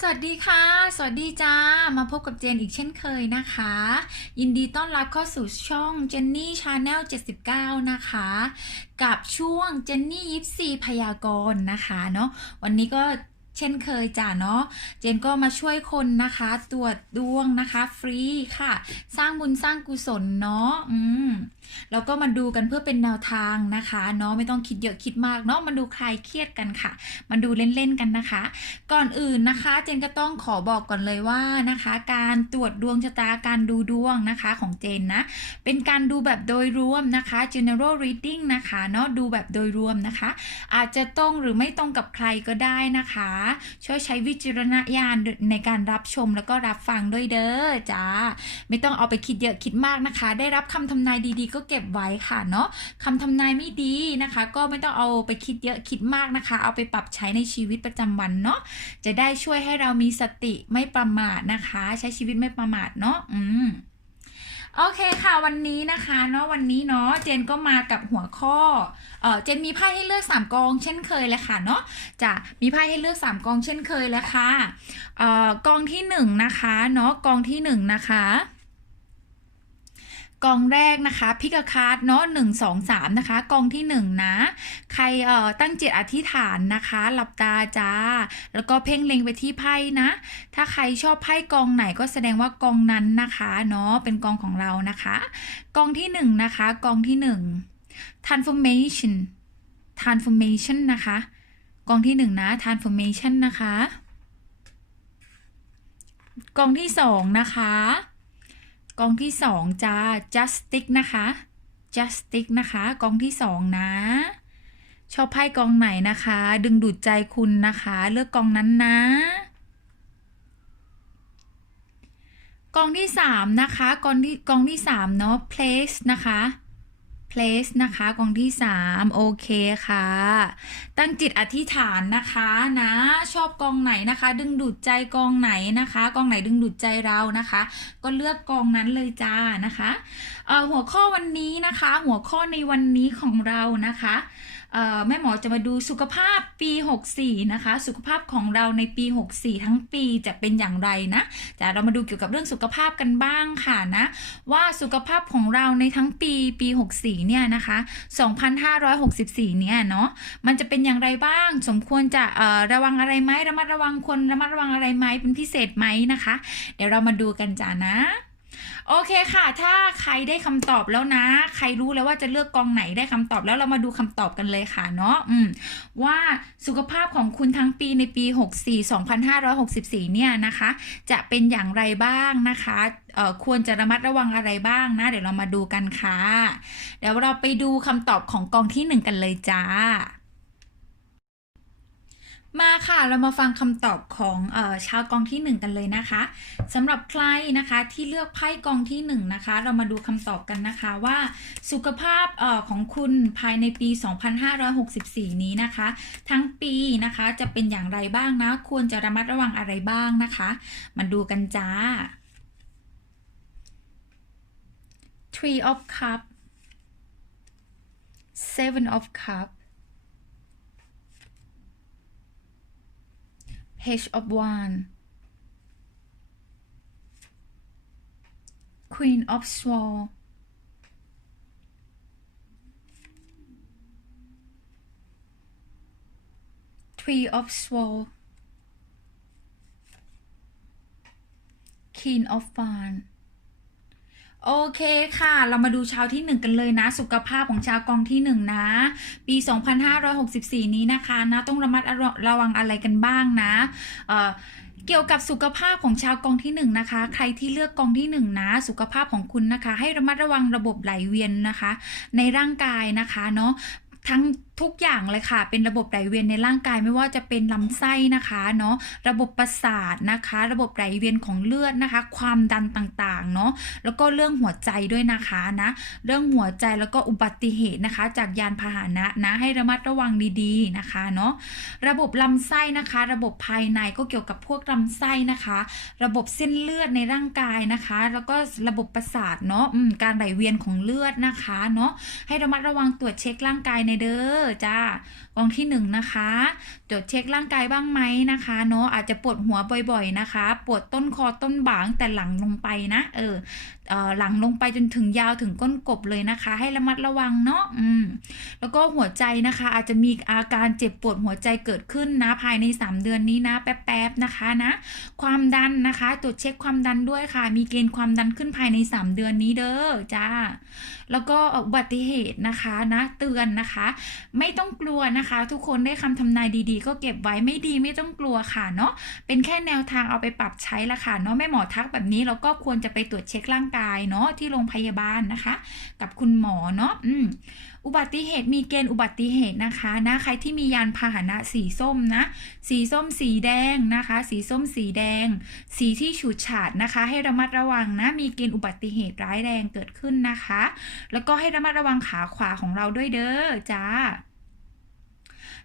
สวัสดีค่ะ สวัสดีจ้า มาพบกับเจนอีกเช่นเคยนะคะ ยินดีต้อนรับเข้าสู่ช่องเจนนี่ชาแนล79 นะคะ กับช่วงเจนนี่ยิปซีพยากรณ์นะคะเนาะ วันนี้ก็ เช่นเคยจ้าเนาะเจนก็มาช่วยคนนะคะตรวจดวงนะคะฟรีค่ะ สร้างบุญสร้างกุศลเนาะอืมแล้วก็มาดูกันเพื่อเป็นแนวทางนะคะเนาะไม่ต้องคิดเยอะคิดมากเนาะมาดูคลายเครียดกันค่ะ มาดูเล่นๆกันนะคะ ก่อนอื่นนะคะ เจนก็ต้องขอบอกก่อนเลยว่านะคะ การตรวจดวงชะตาการดูดวงนะคะของเจนนะ เป็นการดูแบบโดยรวมนะคะ general reading นะคะเนาะดูแบบโดยรวมนะคะ อาจจะตรงหรือไม่ตรงกับใครก็ได้นะคะช่วยใช้วิจารณญาณในการรับชมแล้วก็รับฟังด้วยเด้อจ้า ไม่ต้องเอาไปคิดเยอะคิดมากนะคะ ได้รับคำทำนายดีๆ ก็เก็บไว้ค่ะเนาะคำทำนายไม่ดีนะคะ ก็ไม่ต้องเอาไปคิดเยอะคิดมากนะคะ เอาไปปรับใช้ในชีวิตประจำวันเนาะจะได้ช่วยให้เรามีสติไม่ประมาทนะคะ ใช้ชีวิตไม่ประมาทเนาะอืม โอเคค่ะวันนี้นะคะเนาะวันนี้เนาะเจนก็มากับหัวข้อเออเจนมีไพ่ให้เลือกสามกองเช่นเคยเลยค่ะเนาะจะมีไพ่ให้เลือกสามกองเช่นเคยแล้วค่ะเอ่อกองที่หนึ่งนะคะเนาะกองที่หนึ่งนะคะ กองแรกนะคะพิกาคาร์ดเนาะหนึ่งสองสามนะคะกองที่หนึ่งนะ ใครเอ่อตั้งจิตอธิษฐานนะคะ หลับตาจ้า แล้วก็เพ่งเล็งไปที่ไพ่นะ ถ้าใครชอบไพ่กองไหนก็แสดงว่ากองนั้นนะคะเนาะเป็นกองของเรานะคะ กองที่หนึ่งนะคะกองที่หนึ่ง transformation transformation นะคะ กองที่หนึ่งนะ transformation นะคะ กองที่สองนะคะ กองที่สองจ้า justice นะคะ justice นะคะ กองที่สองนะ ชอบไพ่กองไหนนะคะ ดึงดูดใจคุณนะคะ เลือกกองนั้นนะ กองที่สามนะคะ กองที่กองที่สามเนาะ place นะคะ place นะคะกองที่สามโอเคค่ะ ตั้งจิตอธิษฐานนะคะนะชอบกองไหนนะคะ ดึงดูดใจกองไหนนะคะ กองไหนดึงดูดใจเรานะคะ ก็เลือกกองนั้นเลยจ้านะคะหัวข้อวันนี้นะคะ หัวข้อในวันนี้ของเรานะคะ แม่หมอจะมาดูสุขภาพปี 64 นะคะ สุขภาพของเราในปี 64 ทั้งปีจะเป็นอย่างไรนะจะเรามาดูเกี่ยวกับเรื่องสุขภาพกันบ้างค่ะนะ ว่าสุขภาพของเราในทั้งปีปี 64 เนี่ยนะคะ 2564 เนี่ยเนาะมันจะเป็นอย่างไรบ้าง สมควรจะระวังอะไรไหมระมัดระวังคนระมัดระวังอะไรไหมเป็นพิเศษไหมนะคะ เดี๋ยวเรามาดูกันจ้านะ โอเคค่ะ ถ้าใครได้คำตอบแล้วนะ ใครรู้แล้วว่าจะเลือกกองไหนได้คำตอบแล้วเรามาดูคำตอบกันเลยค่ะเนาะอืมว่าสุขภาพของคุณทั้งปีในปี 64 2564 เนี่ยนะคะ จะเป็นอย่างไรบ้างนะคะเอ่อควรจะระมัดระวังอะไรบ้างนะ เดี๋ยวเรามาดูกันค่ะ เดี๋ยวเราไปดูคำตอบของกองที่หนึ่งกันเลยจ้า มาค่ะ เรามาฟังคำตอบของอชาวกองที่หนึ่งกันเลยนะคะสำหรับใครนะคะที่เลือกไพ่กองที่หนึ่งนะคะ เรามาดูคำตอบกันนะคะว่าสุขภาพออของคุณภายในปี 2564 นี้นะคะ ทั้งปีนะคะจะเป็นอย่างไรบ้างนะ ควรจะระมัดระวังอะไรบ้างนะคะ มาดูกันจ้า Three of Cup Seven of Cup Page of Wand Queen of Swords Three of Swords King of Wands โอเคค่ะ เรามาดูชาวที่หนึ่งกันเลยนะ สุขภาพของชาวกองที่หนึ่งนะ ปี 2564 นี้นะคะนะต้องระมัดระวังอะไรกันบ้างนะเอ่อเกี่ยวกับสุขภาพของชาวกองที่หนึ่งนะคะ ใครที่เลือกกองที่หนึ่งนะ สุขภาพของคุณนะคะ ให้ระมัดระวังระบบไหลเวียนนะคะ ในร่างกายนะคะเนาะทั้ง ทุกอย่างเลยค่ะ เป็นระบบไหลเวียนในร่างกายไม่ว่าจะเป็นลำไส้นะคะเนาะระบบประสาทนะคะ ระบบไหลเวียนของเลือดนะคะ ความดันต่างๆเนาะแล้วก็เรื่องหัวใจด้วยนะคะนะเรื่องหัวใจแล้วก็อุบัติเหตุนะคะ จากยานพาหนะนะให้ระมัดระวังดีๆนะคะเนาะระบบลำไส้นะคะ ระบบภายในก็เกี่ยวกับพวกลำไส้นะคะ ระบบเส้นเลือดในร่างกายนะคะ แล้วก็ระบบประสาทเนาะการไหลเวียนของเลือดนะคะเนาะให้ระมัดระวังตรวจเช็คร่างกายในเด้อจ้า กองที่หนึ่งนะคะจดเช็คร่างกายบ้างไหมนะคะเนาะอาจจะปวดหัวบ่อย ๆนะคะ ปวดต้นคอต้นบ่างแต่หลังลงไปนะ เออ หลังลงไปจนถึงยาวถึงก้นกบเลยนะคะ ให้ระมัดระวังเนาะอืมแล้วก็หัวใจนะคะ อาจจะมีอาการเจ็บปวดหัวใจเกิดขึ้นนะภายใน 3 เดือนนี้นะ แป๊บๆนะคะนะ ความดันนะคะตรวจเช็คความดันด้วยค่ะ มีเกณฑ์ความดันขึ้นภายใน 3 เดือนนี้เด้อจ้าแล้วก็อุบัติเหตุนะคะนะ เตือนนะคะ ไม่ต้องกลัวนะคะ ทุกคนได้คำทำนายดีๆ ก็เก็บไว้ไม่ดีไม่ต้องกลัวค่ะเนาะเป็นแค่แนวทางเอาไปปรับใช้ละค่ะเนาะแม่หมอทักแบบนี้เราก็ควรจะไปตรวจเช็คร่างกายเนาะที่โรงพยาบาลนะคะ กับคุณหมอเนาะอืมอุบัติเหตุมีเกณฑ์อุบัติเหตุนะคะนะใครที่มียานพาหนะสีส้มนะ สีส้มสีแดงนะคะ สีส้มสีแดง สีที่ฉูดฉาดนะคะ ให้ระมัดระวังนะ มีเกณฑ์อุบัติเหตุร้ายแรงเกิดขึ้นนะคะ แล้วก็ให้ระมัดระวังขาขวาของเราด้วยเด้อจ้า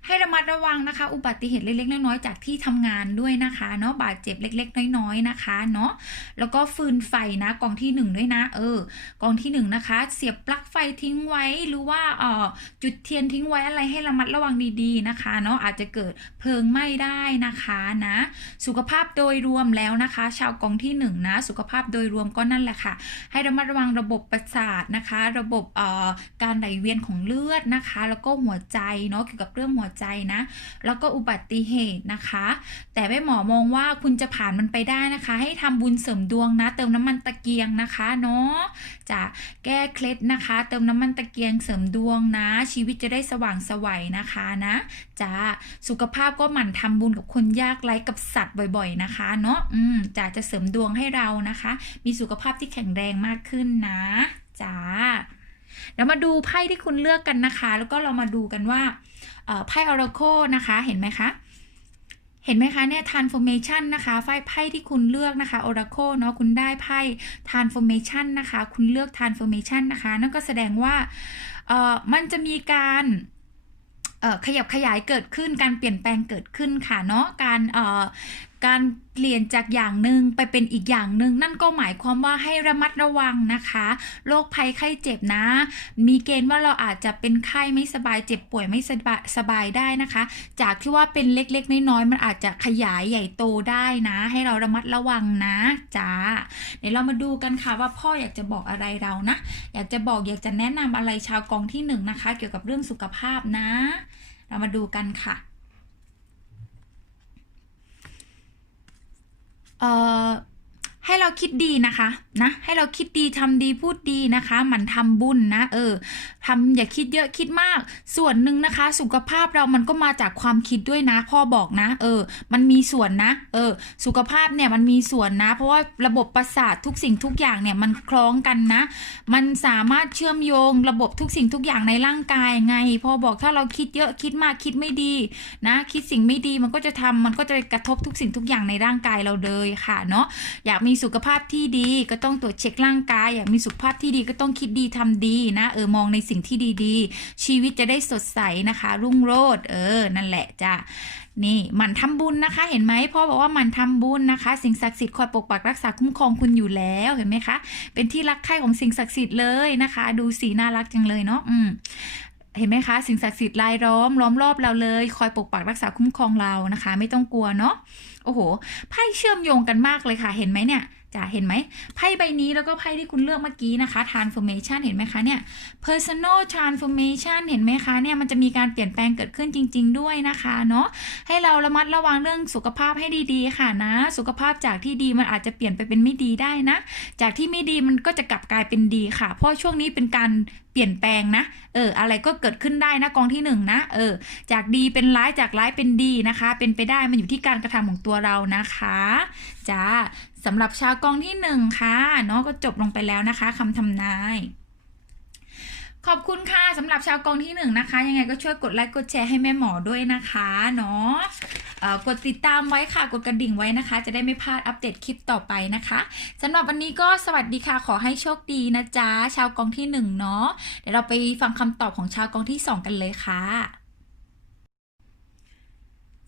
ให้ระมัดระวังนะคะ อุบัติเหตุเล็กๆน้อยๆจากที่ทำงานด้วยนะคะเนาะบาดเจ็บเล็ก ๆ น้อยๆนะคะเนาะแล้วก็ฟืนไฟนะกองที่หนึ่งด้วยนะ เออกองที่หนึ่งนะคะ เสียบปลั๊กไฟทิ้งไว้หรือว่าเอ่อจุดเทียนทิ้งไว้อะไรให้ระมัดระวังดีๆนะคะเนาะอาจจะเกิดเพลิงไหม้ได้นะคะนะ สุขภาพโดยรวมแล้วนะคะ ชาวกองที่หนึ่งนะสุขภาพโดยรวมก็นั่นแหละค่ะ ให้ระมัดระวังระบบประสาทนะคะ ระบบเอ่อการไหลเวียนของเลือดนะคะ แล้วก็หัวใจเนาะเกี่ยวกับเรื่องหัวใจนะ แล้วก็อุบัติเหตุนะคะ แต่แม่หมอมองว่าคุณจะผ่านมันไปได้นะคะ ให้ทำบุญเสริมดวงนะ เติมน้ำมันตะเกียงนะคะเนาะจะแก้เคล็ดนะคะ เติมน้ำมันตะเกียงเสริมดวงนะ ชีวิตจะได้สว่างไสวัยนะคะนะจ้าสุขภาพก็หมั่นทำบุญกับคนยากไร้กับสัตว์บ่อย ๆนะคะ เนาะอืมจะจะเสริมดวงให้เรานะคะ มีสุขภาพที่แข็งแรงมากขึ้นนะจ้าเดี๋ยวมาดูไพ่ที่คุณเลือกกันนะคะ แล้วก็เรามาดูกันว่าเอ่อไพ่ออร์โคนะคะ เห็นไหมคะ เห็นไหมคะเนี่ย transformation นะคะไพ่ไพ่ที่คุณเลือกนะคะ oracle เนาะคุณได้ไพ่ transformation นะคะ คุณเลือก transformation นะคะ นั่นก็แสดงว่าเอ่อมันจะมีการเอ่อขยับขยายเกิดขึ้นการเปลี่ยนแปลงเกิดขึ้นค่ะเนาะการเอ่อ การเปลี่ยนจากอย่างหนึ่งไปเป็นอีกอย่างหนึ่งนั่นก็หมายความว่าให้ระมัดระวังนะคะโรคภัยไข้เจ็บนะ มีเกณฑ์ว่าเราอาจจะเป็นไข้ไม่สบายเจ็บป่วยไม่สบายสบายได้นะคะ จากที่ว่าเป็นเล็กๆน้อยๆมันอาจจะขยายใหญ่โตได้นะ ให้เราระมัดระวังนะจ้าเดี๋ยวเรามาดูกันค่ะว่าพ่ออยากจะบอกอะไรเรานะ อยากจะบอกอยากจะแนะนำอะไรชาวกองที่หนึ่งนะคะ เกี่ยวกับเรื่องสุขภาพนะ เรามาดูกันค่ะ เอ่อ ให้เราคิดดีนะคะนะ ให้เราคิดดีทำดีพูดดีนะคะหมันทำบุญนะ เออทำอย่าคิดเยอะคิดมาก ส่วนหนึ่งนะคะ สุขภาพเรามันก็มาจากความคิดด้วยนะ พ่อบอกนะ เออ มันมีส่วนนะ เออ สุขภาพเนี่ยมันมีส่วนนะ เพราะว่าระบบประสาททุกสิ่งทุกอย่างเนี่ยมันคล้องกันนะ มันสามารถเชื่อมโยง ระบบทุกสิ่งทุกอย่างในร่างกายไงพ่อบอกถ้าเราคิดเยอะคิดมากคิดไม่ดีนะ คิดสิ่งไม่ดีมันก็จะทำมันก็จะกระทบทุกสิ่งทุกอย่างในร่างกายเราเลยค่ะเนาะอยากมีีสุขภาพที่ดีก็ต้องตรวจเช็คร่างกาย อยากมีสุขภาพที่ดีก็ต้องคิดดีทำดีนะ เออมองในสิ่งที่ดีๆ ชีวิตจะได้สดใสนะคะ รุ่งโรจน์เออ นั่นแหละจ้ะนี่หมันทำบุญนะคะ เห็นไหมพ่อบอกว่าหมันทำบุญนะคะ สิ่งศักดิ์สิทธิ์คอยปกปักรักษาคุ้มครองคุณอยู่แล้วเห็นไหมคะ เป็นที่รักใคร่ของสิ่งศักดิ์สิทธิ์เลยนะคะ ดูสีน่ารักจังเลยเนาะอืม เห็นไหมคะสิ่งศักดิ์สิทธิ์รายล้อมล้อมรอบเราเลย คอยปกปักรักษาคุ้มครองเรานะคะ ไม่ต้องกลัวเนาะโอ้โหไพ่เชื่อมโยงกันมากเลยค่ะ เห็นไหมเนี่ยจ้ะเห็นไหมไพ่ใบนี้แล้วก็ไพ่ที่คุณเลือกเมื่อกี้นะคะ transformation เห็นไหมคะเนี่ย personal transformation เห็นไหมคะเนี่ยมันจะมีการเปลี่ยนแปลงเกิดขึ้นจริง ๆ ด้วยนะคะเนาะให้เราระมัดระวังเรื่องสุขภาพให้ดีๆ ค่ะนะ สุขภาพจากที่ดีมันอาจจะเปลี่ยนไปเป็นไม่ดีได้นะ จากที่ไม่ดีมันก็จะกลับกลายเป็นดีค่ะ เพราะช่วงนี้เป็นการ เปลี่ยนแปลงนะ เออ อะไรก็เกิดขึ้นได้นะกองที่หนึ่งนะ เออ จากดีเป็นร้ายจากร้ายเป็นดีนะคะ เป็นไปได้มันอยู่ที่การกระทำของตัวเรานะคะจ้าสำหรับชาวกองที่หนึ่งค่ะเนาะก็จบลงไปแล้วนะคะคำทำนาย ขอบคุณค่ะสำหรับชาวกองที่หนึ่งนะคะ ยังไงก็ช่วยกดไลค์กดแชร์ให้แม่หมอด้วยนะคะเนาะกดติดตามไว้ค่ะกดกระดิ่งไว้นะคะ จะได้ไม่พลาดอัปเดตคลิปต่อไปนะคะสำหรับวันนี้ก็สวัสดีค่ะขอให้โชคดีนะจ๊ะชาวกองที่หนึ่งเนาะเดี๋ยวเราไปฟังคำตอบของชาวกองที่สองกันเลยค่ะ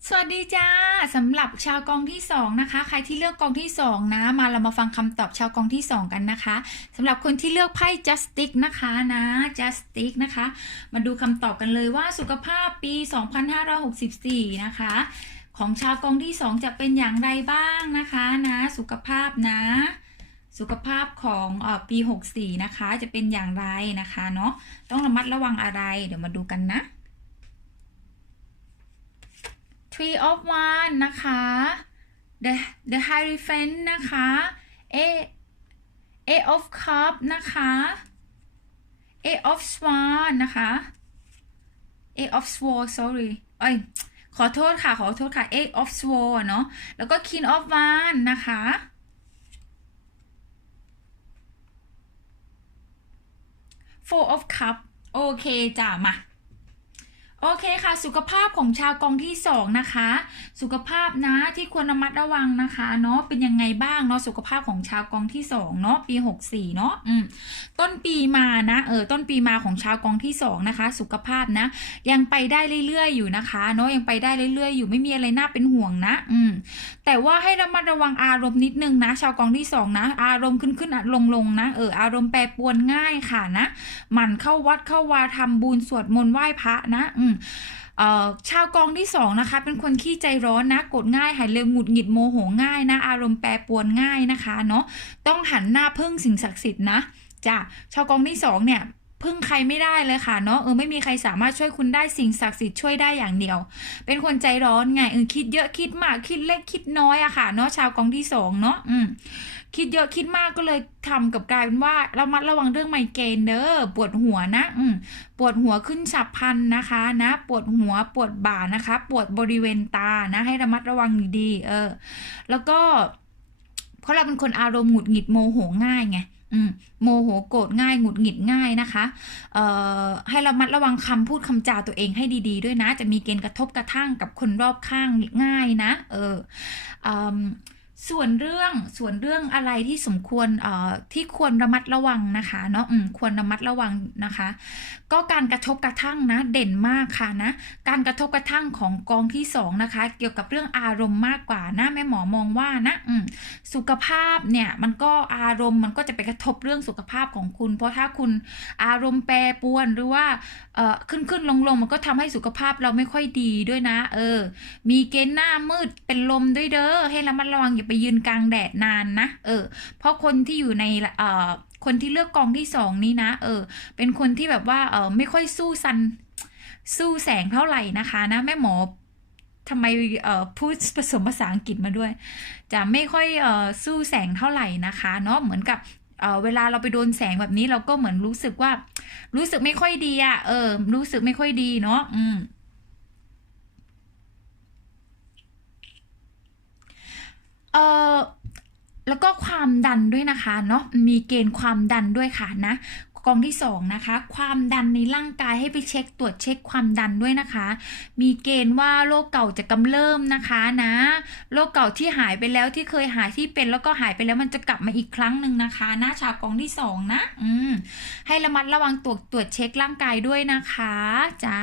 สวัสดีจ้าสำหรับชาวกองที่สองนะคะ ใครที่เลือกกองที่สองนะ มาเรามาฟังคำตอบชาวกองที่สองกันนะคะสำหรับคนที่เลือกไพ่ Justice นะคะนะ Justice นะคะ มาดูคำตอบกันเลยว่าสุขภาพปี 2564 นะคะ ของชาวกองที่สองจะเป็นอย่างไรบ้างนะคะนะ สุขภาพนะ สุขภาพของออปี 64 นะคะ จะเป็นอย่างไรนะคะเนาะต้องระมัดระวังอะไรเดี๋ยวมาดูกันนะ Three of Wands นะคะ The The Hierophant นะคะ A A of Cup นะคะ A of Swan นะคะ A of Sword sorry เอ้ยขอโทษค่ะ ขอโทษค่ะ A of Sword เนาะแล้วก็ King of Wands นะคะ Four of Cup โอเคจ้ะมา โอเคค่ะ สุขภาพของชาวกองที่สองนะคะ สุขภาพนะที่ควรระมัดระวังนะคะเนาะเป็นยังไงบ้างเนาะสุขภาพของชาวกองที่สองเนาะปีหกสี่เนาะอืมต้นปีมานะเออต้นปีมาของชาวกองที่สองนะคะ สุขภาพนะ ยังไปได้เรื่อยๆอยู่นะคะเนาะยังไปได้เรื่อยๆ อยู่ไม่มีอะไรน่าเป็นห่วงนะ อืมแต่ว่าให้ระมัดระวังอารมณ์นิดนึงนะ ชาวกองที่สองนะอารมณ์ขึ้นขึ้นลงลงๆนะเอออารมณ์แปรปรวนง่ายค่ะนะหมั่นเข้าวัดเข้าวาทำบุญสวดมนต์ไหว้พระนะอืมชาวกองที่สองนะคะ เป็นคนขี้ใจร้อนนะกดง่ายหายเร็วหงุดหงิดโมโหง่ายนะอารมณ์แปรปรวนง่ายนะคะเนาะต้องหันหน้าพึ่งสิ่งศักดิ์สิทธิ์นะจ้ะชาวกองที่สองเนี่ยพึ่งใครไม่ได้เลยค่ะเนาะเออไม่มีใครสามารถช่วยคุณได้สิ่งศักดิ์สิทธิ์ช่วยได้อย่างเดียว เป็นคนใจร้อนไงเออคิดเยอะคิดมากคิดเล็กคิดน้อยอะค่ะเนาะชาวกองที่สองเนาะอืม คิดเยอะคิดมากก็เลยทำกับกลายเป็นว่าเรามัดระวังเรื่องไมเกรนเด้อปวดหัวนะอืปวดหัวขึ้นฉับพลันนะคะนะ ปวดหัวปวดบ่านะคะ ปวดบริเวณตานะ ให้ระมัดระวังดีๆเออ แล้วก็เพราะเราเป็นคนอารมณ์หงุดหงิดโมโหง่ายไงโมโหโกรธง่ายหงุดหงิดง่ายนะคะเออให้ระมัดระวังคำพูดคำจาตัวเองให้ดี ๆ ด้วยนะ จะมีเกณฑ์กระทบกระทั่งกับคนรอบข้างง่ายนะ เอออืม ส่วนเรื่องส่วนเรื่องอะไรที่สมควรเอ่อที่ควรระมัดระวังนะคะเนาะอืมควรระมัดระวังนะคะ ก็การกระทบกระทั่งนะเด่นมากค่ะนะ การกระทบกระทั่งของกองที่สองนะคะ เกี่ยวกับเรื่องอารมณ์มากกว่านะแม่หมอมองว่านะอืมสุขภาพเนี่ยมันก็อารมณ์มันก็จะไปกระทบเรื่องสุขภาพของคุณ เพราะถ้าคุณอารมณ์แปรปรวนหรือว่าเอ่อขึ้นขึ้นลงลงมันก็ทำให้สุขภาพเราไม่ค่อยดีด้วยนะ เออ มีเกณฑ์หน้ามืดเป็นลมด้วยเด้อให้ระมัดระวังอย่าไปยืนกลางแดดนานนะ เออ เพราะคนที่อยู่ในเอ่อคนที่เลือกกองที่สองนี้นะ เออ เป็นคนที่แบบว่าเออไม่ค่อยสู้ซันสู้แสงเท่าไหร่นะคะนะแม่หมอทำไมเอ่อพูดผสมภาษาอังกฤษมาด้วย จะไม่ค่อยเอ่อสู้แสงเท่าไหร่นะคะเนาะเหมือนกับเออเวลาเราไปโดนแสงแบบนี้เราก็เหมือนรู้สึกว่า รู้สึกไม่ค่อยดีอะเออ รู้สึกไม่ค่อยดีเนาะอืม เออแล้วก็ความดันด้วยนะคะเนาะมีเกณฑ์ความดันด้วยค่ะนะกองที่สองนะคะ ความดันในร่างกายให้ไปเช็คตรวจเช็คความดันด้วยนะคะ มีเกณฑ์ว่าโรคเก่าจะกำเริบนะคะนะโรคเก่าที่หายไปแล้วที่เคยหายที่เป็นแล้วก็หายไปแล้วมันจะกลับมาอีกครั้งหนึ่งนะคะนะชาวกองที่สองนะอืมให้ระมัดระวังตรวจตรวจเช็คร่างกายด้วยนะคะจ้า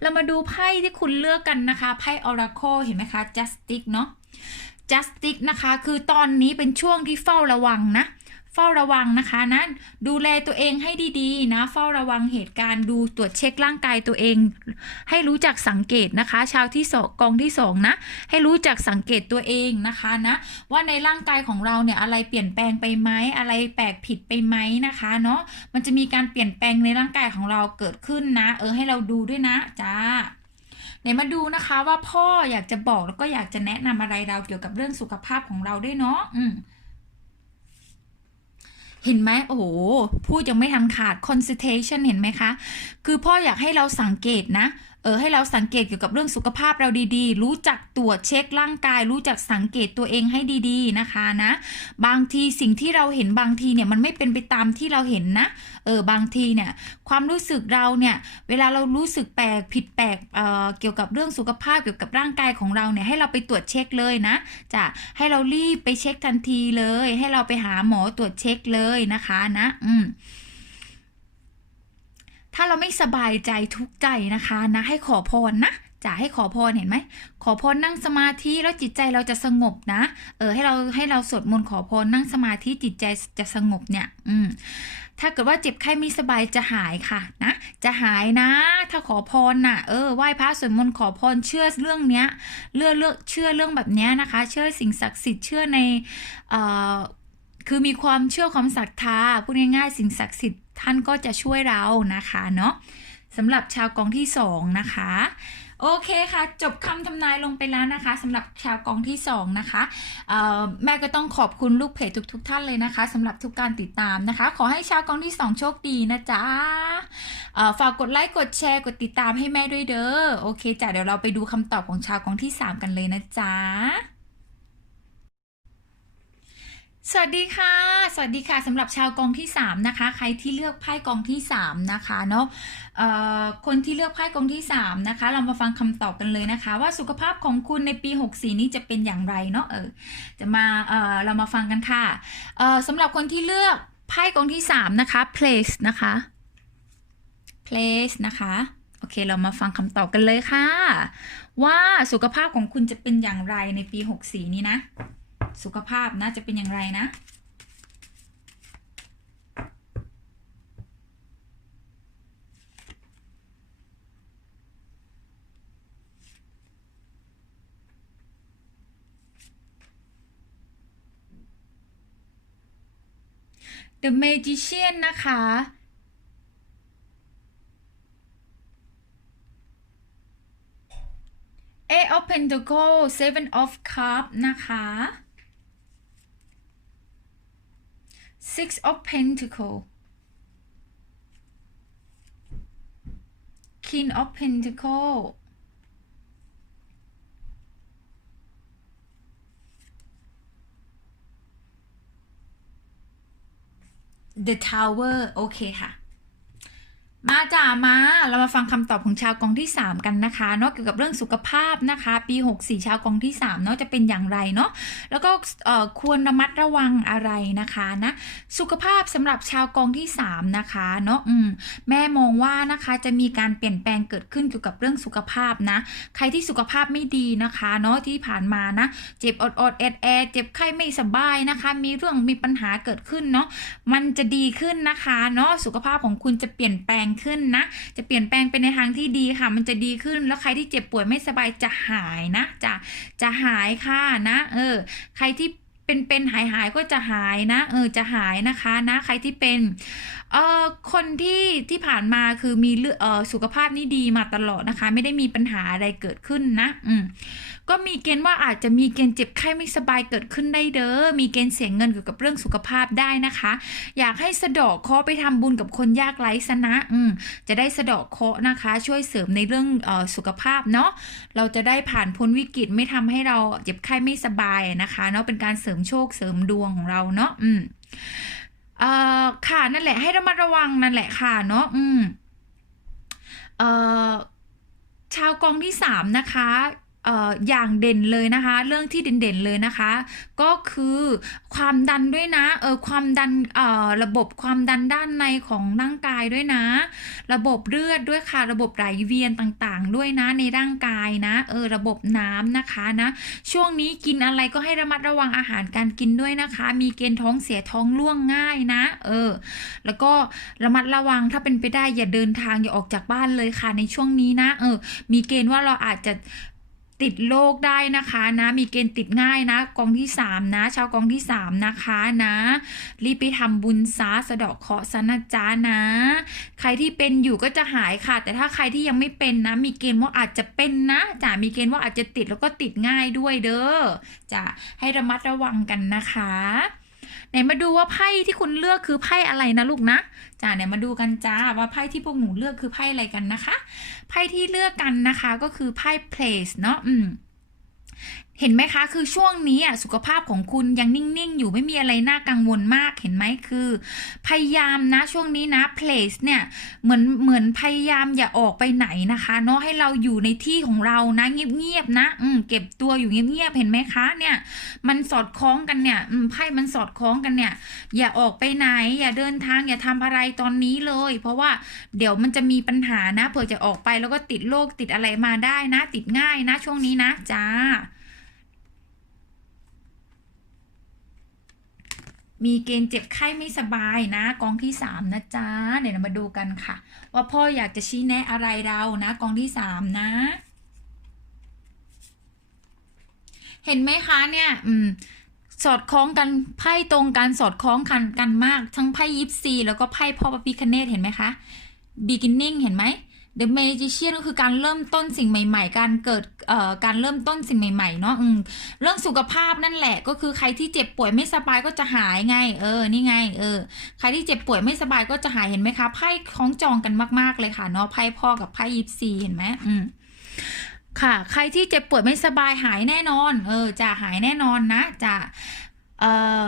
เรามาดูไพ่ที่คุณเลือกกันนะคะไพ่ Oracle เห็นไหมคะ Justice เนาะ justice นะคะคือตอนนี้เป็นช่วงที่เฝ้าระวังนะเฝ้าระวังนะคะนะดูแลตัวเองให้ดีๆนะเฝ้าระวังเหตุการณ์ดูตรวจเช็คร่างกายตัวเอง ให้รู้จักสังเกตนะคะ ชาวที่สองกองที่สองนะให้รู้จักสังเกตตัวเองนะคะนะว่าในร่างกายของเราเนี่ยอะไรเปลี่ยนแปลงไปไหมอะไรแปลกผิดไปไหมนะคะเนาะมันจะมีการเปลี่ยนแปลงในร่างกายของเราเกิดขึ้นนะ เออให้เราดูด้วยนะจ้า ไหนมาดูนะคะว่าพ่ออยากจะบอกแล้วก็อยากจะแนะนำอะไรเราเกี่ยวกับเรื่องสุขภาพของเราด้วยเนาะอืมเห็นไหมโอ้โหพูดยังไม่ทันขาด consultation เห็นไหมคะ คือพ่ออยากให้เราสังเกตนะ เออให้เราสังเกตเกี่ยวกับเรื่องสุขภาพเราดีๆ รู้จักตรวจเช็คร่างกาย รู้จักสังเกตตัวเองให้ดีๆนะคะนะ บางทีสิ่งที่เราเห็นบางทีเนี่ยมันไม่เป็นไปตามที่เราเห็นนะ เออบางทีเนี่ยความรู้สึกเราเนี่ยเวลาเรารู้สึกแปลกผิดแปลกเอ่อเกี่ยวกับเรื่องสุขภาพเกี่ยวกับร่างกายของเราเนี่ยให้เราไปตรวจเช็คเลยนะจะให้เรารีบไปเช็คทันทีเลย ให้เราไปหาหมอตรวจเช็คเลยนะคะนะ อืม ถ้าเราไม่สบายใจทุกใจนะคะนะให้ขอพรนะจะให้ขอพรเห็นไหม ขอพรนั่งสมาธิแล้วจิตใจเราจะสงบนะ เออให้เราให้เราสวดมนต์ขอพรนั่งสมาธิจิตใจจะสงบเนี่ย อืมถ้าเกิดว่าเจ็บไข้ไม่สบายจะหายค่ะนะ จะหายนะ ถ้าขอพรน่ะ เออไหว้พระสวดมนต์ขอพรเชื่อเรื่องเนี้ยเรื่อเรื่องเชื่อเรื่องแบบเนี้ยนะคะ เชื่อสิ่งศักดิ์สิทธิ์เชื่อในเอ่อคือมีความเชื่อความศรัทธาพูดง่ายๆสิ่งศักดิ์สิทธิ์ ท่านก็จะช่วยเรานะคะเนาะสำหรับชาวกองที่สองนะคะ โอเคค่ะ จบคำทำนายลงไปแล้วนะคะสำหรับชาวกองที่สองนะคะแม่ก็ต้องขอบคุณลูกเพจทุกๆท่านเลยนะคะสำหรับทุกการติดตามนะคะ ขอให้ชาวกองที่สองโชคดีนะจ๊ะฝากกดไลค์กดแชร์กดติดตามให้แม่ด้วยเด้อโอเคจ้ะเดี๋ยวเราไปดูคำตอบของชาวกองที่สามกันเลยนะจ๊ะ สวัสดีค่ะ สวัสดีค่ะสำหรับชาวกองที่ 3 นะคะ ใครที่เลือกไพ่กองที่ 3 นะคะเนาะคนที่เลือกไพ่กองที่ 3 นะคะ เรามาฟังคำตอบกันเลยนะคะ ว่าสุขภาพของคุณในปี 64 นี้จะเป็นอย่างไรเนาะเออจะมาเออเรามาฟังกันค่ะสำหรับคนที่เลือกไพ่กองที่ 3 นะคะ place นะคะ place นะคะโอเค เรามาฟังคำตอบกันเลยค่ะ ว่าสุขภาพของคุณจะเป็นอย่างไรในปี 64 นี้นะ สุขภาพนะจะเป็นอย่างไรนะ The Magician นะคะ8 of Pentacles Seven of Cups นะคะ Six of Pentacle King of Pentacle The Tower โอเคค่ะ มาจ้ามาเรามาฟังคำตอบของชาวกองที่ 3 กันนะคะเนาะเกี่ยวกับเรื่องสุขภาพนะคะ ปี 64 ชาวกองที่3เนาะจะเป็นอย่างไรเนาะแล้วก็เออควรระมัดระวังอะไรนะคะนะสุขภาพสำหรับชาวกองที่3นะคะเนาะอืมแม่มองว่านะคะจะมีการเปลี่ยนแปลงเกิดขึ้นเกี่ยวกับเรื่องสุขภาพนะใครที่สุขภาพไม่ดีนะคะเนาะที่ผ่านมานะเจ็บอดอดแอดแอดเจ็บไข้ไม่สบายนะคะ มีเรื่องมีปัญหาเกิดขึ้นเนาะมันจะดีขึ้นนะคะเนาะสุขภาพของคุณจะเปลี่ยนแปลงขึ้นนะ จะเปลี่ยนแปลงไปในทางที่ดีค่ะ มันจะดีขึ้นแล้วใครที่เจ็บป่วยไม่สบายจะหายนะ จะจะหายค่ะนะเออใครที่เป็นเป็นหายหายก็จะหายนะ เออจะหายนะคะนะ ใครที่เป็นเอ่อคนที่ที่ผ่านมาคือมีเอ่อสุขภาพนี่ดีมาตลอดนะคะ ไม่ได้มีปัญหาอะไรเกิดขึ้นนะ อืมก็มีเกณฑ์ว่าอาจจะมีเกณฑ์เจ็บไข้ไม่สบายเกิดขึ้นได้เด้อ มีเกณฑ์เสียเงินเกี่ยวกับเรื่องสุขภาพได้นะคะ อยากให้สะเดอกเคาะไปทำบุญกับคนยากไร้ซะนะอืมจะได้สะเดอกเคาะนะคะ ช่วยเสริมในเรื่องเออสุขภาพเนาะ เราจะได้ผ่านพ้นวิกฤตไม่ทำให้เราเจ็บไข้ไม่สบายนะคะ เนาะเป็นการเสริมโชคเสริมดวงของเราเนาะ อืม เอ่อค่ะนั่นแหละให้ระมัดระวังนั่นแหละค่ะเนาะอืมเอ่อชาวกองที่สามนะคะ อย่างเด่นเลยนะคะ เรื่องที่เด่นๆเลยนะคะ ก็คือความดันด้วยนะเออความดันเอ่อระบบความดันด้านในของร่างกายด้วยนะ ระบบเลือดด้วยค่ะ ระบบไหลเวียนต่างๆ ด้วยนะในร่างกายนะเออระบบน้ำนะคะนะช่วงนี้กินอะไรก็ให้ระมัดระวังอาหารการกินด้วยนะคะ มีเกณฑ์ท้องเสียท้องร่วงง่ายนะ เออ แล้วก็ระมัดระวังถ้าเป็นไปได้อย่าเดินทางอย่าออกจากบ้านเลยค่ะในช่วงนี้นะ เออ มีเกณฑ์ว่าเราอาจจะ ติดโรคได้นะคะนะมีเกณฑ์ติดง่ายนะกองที่สามนะ ชาวกองที่สามนะคะนะ รีบไปทำบุญซาสะเดาะเคราะห์ซะนะจ๊ะนะ ใครที่เป็นอยู่ก็จะหายค่ะ แต่ถ้าใครที่ยังไม่เป็นนะ มีเกณฑ์ว่าอาจจะเป็นนะจะมีเกณฑ์ว่าอาจจะติดแล้วก็ติดง่ายด้วยเด้อจะให้ระมัดระวังกันนะคะ ไหนมาดูว่าไพ่ที่คุณเลือกคือไพ่อะไรนะลูกนะจ้าเนี่ยมาดูกันจ้าว่าไพ่ที่พวกหนูเลือกคือไพ่อะไรกันนะคะ ไพ่ที่เลือกกันนะคะก็คือไพ่ place เนาะอืมเห็นไหมคะ คือช่วงนี้อะสุขภาพของคุณยังนิ่ง ๆ อยู่ไม่มีอะไรน่ากังวลมากเห็นไหมคือ พยายามนะช่วงนี้นะ place เนี่ยเหมือนเหมือนพยายามอย่าออกไปไหนนะคะเนาะให้เราอยู่ในที่ของเรานะเงียบๆนะ อืมเก็บตัวอยู่เงียบๆเห็นไหมคะเนี่ย มันสอดคล้องกันเนี่ยอืมไพ่มันสอดคล้องกันเนี่ย อย่าออกไปไหน อย่าเดินทางอย่าทำอะไรตอนนี้เลย เพราะว่าเดี๋ยวมันจะมีปัญหานะเผื่อจะออกไปแล้วก็ติดโรคติดอะไรมาได้นะ ติดง่ายนะ ช่วงนี้นะจ้า มีเกณฑ์เจ็บไข้ไม่สบายนะ กองที่สามนะจ๊ะเดี๋ยวเรามาดูกันค่ะ ว่าพ่ออยากจะชี้แนะอะไรเรานะ กองที่สามนะ เห็นไหมคะเนี่ยอืมสอดคล้องกันไพ่ตรงกันสอดคล้องกันกันมาก ทั้งไพ่ยิปซีแล้วก็ไพ่พ่อปพิคเนตเห็นไหมคะ beginning เห็นไหม The Magician ก็คือการเริ่มต้นสิ่งใหม่ ๆ การเกิดเอ่อการเริ่มต้นสิ่งใหม่ๆเนาะอืมเรื่องสุขภาพนั่นแหละ ก็คือใครที่เจ็บป่วยไม่สบายก็จะหายไง เออนี่ไง เออ ใครที่เจ็บป่วยไม่สบายก็จะหายเห็นไหมคะไพ่คล้องจองกันมากๆเลยค่ะเนาะไพ่พ่อกับไพ่ยิปซีเห็นไหมอืมค่ะ ใครที่เจ็บป่วยไม่สบายหายแน่นอน เออจะหายแน่นอนนะจะเอ่อ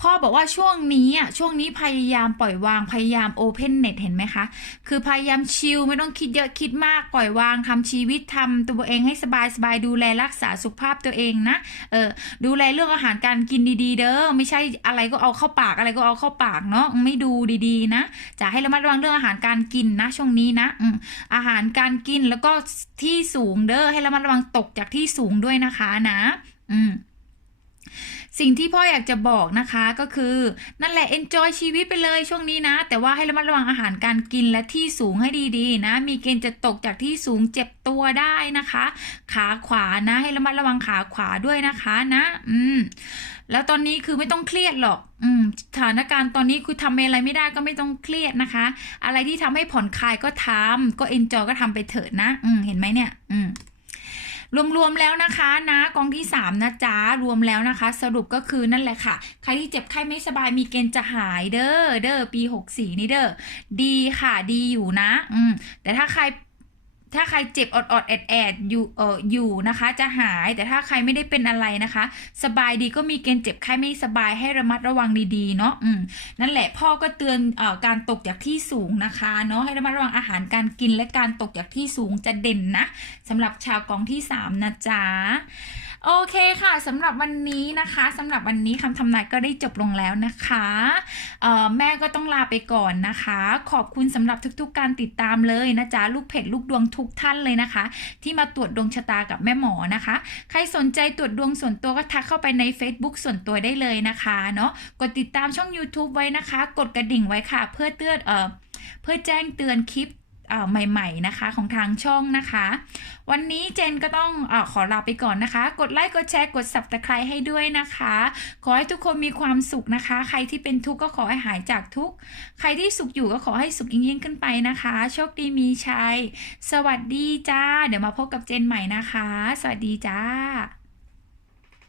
พ่อบอกว่าช่วงนี้อะช่วงนี้พยายามปล่อยวางพยายามโอเพนเน็ตเห็นไหมคะ คือพยายามชิลไม่ต้องคิดเยอะคิดมากปล่อยวางทำชีวิตทำตัวเองให้สบายสบายดูแลรักษาสุขภาพตัวเองนะเออดูแลเรื่องอาหารการกินดีๆ เด้อไม่ใช่อะไรก็เอาเข้าปากอะไรก็เอาเข้าปากเนาะไม่ดูดีๆนะจะให้ระมัดระวังเรื่องอาหารการกินนะ ช่วงนี้นะอืมอาหารการกินแล้วก็ที่สูงเด้อให้ระมัดระวังตกจากที่สูงด้วยนะคะนะ อืม สิ่งที่พ่ออยากจะบอกนะคะก็คือ นั่นแหละ enjoy ชีวิตไปเลยช่วงนี้นะ แต่ว่าให้ระมัดระวังอาหารการกินและที่สูงให้ดีๆ นะ มีเกณฑ์จะตกจากที่สูงเจ็บตัวได้นะคะ ขาขวานะ ให้ระมัดระวังขาขวาด้วยนะคะนะ อืมแล้วตอนนี้คือไม่ต้องเครียดหรอก อืม สถานการณ์ตอนนี้คือทำอะไรไม่ได้ก็ไม่ต้องเครียดนะคะ อะไรที่ทำให้ผ่อนคลายก็ทำก็ enjoy ก็ทำไปเถอะนะ อืม เห็นไหมเนี่ย อืม รวมๆแล้วนะคะนะกองที่ 3 นะจ๊ะ รวมแล้วนะคะ สรุปก็คือนั่นแหละค่ะ ใครที่เจ็บไข้ไม่สบายมีเกณฑ์จะหายเด้อเด้อปี 64 นี่เด้อดีค่ะดีอยู่นะ อืมแต่ถ้าใคร ถ้าใครเจ็บอดอดๆแอดแอดอยู่เอออยู่นะคะ จะหายแต่ถ้าใครไม่ได้เป็นอะไรนะคะ สบายดีก็มีเกณฑ์เจ็บไข้ไม่สบายให้ระมัดระวังดีๆเนาะอืมนั่นแหละพ่อก็เตือนเอ่อการตกจากที่สูงนะคะเนาะให้ระมัดระวังอาหารการกินและการตกจากที่สูงจะเด่นนะสำหรับชาวกองที่ 3 นะจ๊ะ โอเคค่ะสำหรับวันนี้นะคะสำหรับวันนี้คำทำนายก็ได้จบลงแล้วนะคะแม่ก็ต้องลาไปก่อนนะคะ ขอบคุณสำหรับทุกๆการติดตามเลยนะจ๊ะลูกเพจลูกดวงทุกท่านเลยนะคะ ที่มาตรวจดวงชะตากับแม่หมอนะคะ ใครสนใจตรวจดวงส่วนตัวก็ทักเข้าไปใน Facebook ส่วนตัวได้เลยนะคะเนาะกดติดตามช่อง YouTube ไว้นะคะ กดกระดิ่งไว้ค่ะ เพื่อเตือนเอ่อเพื่อแจ้งเตือนคลิป ใหม่ ๆ นะคะ ของทางช่องนะคะ วันนี้เจนก็ต้องออขอลาไปก่อนนะคะ กดไลค์กดแชร์กด subscribe ให้ด้วยนะคะ ขอให้ทุกคนมีความสุขนะคะ ใครที่เป็นทุกข์ก็ขอให้หายจากทุกข์ใครที่สุขอยู่ก็ขอให้สุขยิ่งๆขึ้นไปนะคะ โชคดีมีชัยสวัสดีจ้า เดี๋ยวมาพบกับเจนใหม่นะคะ สวัสดีจ้า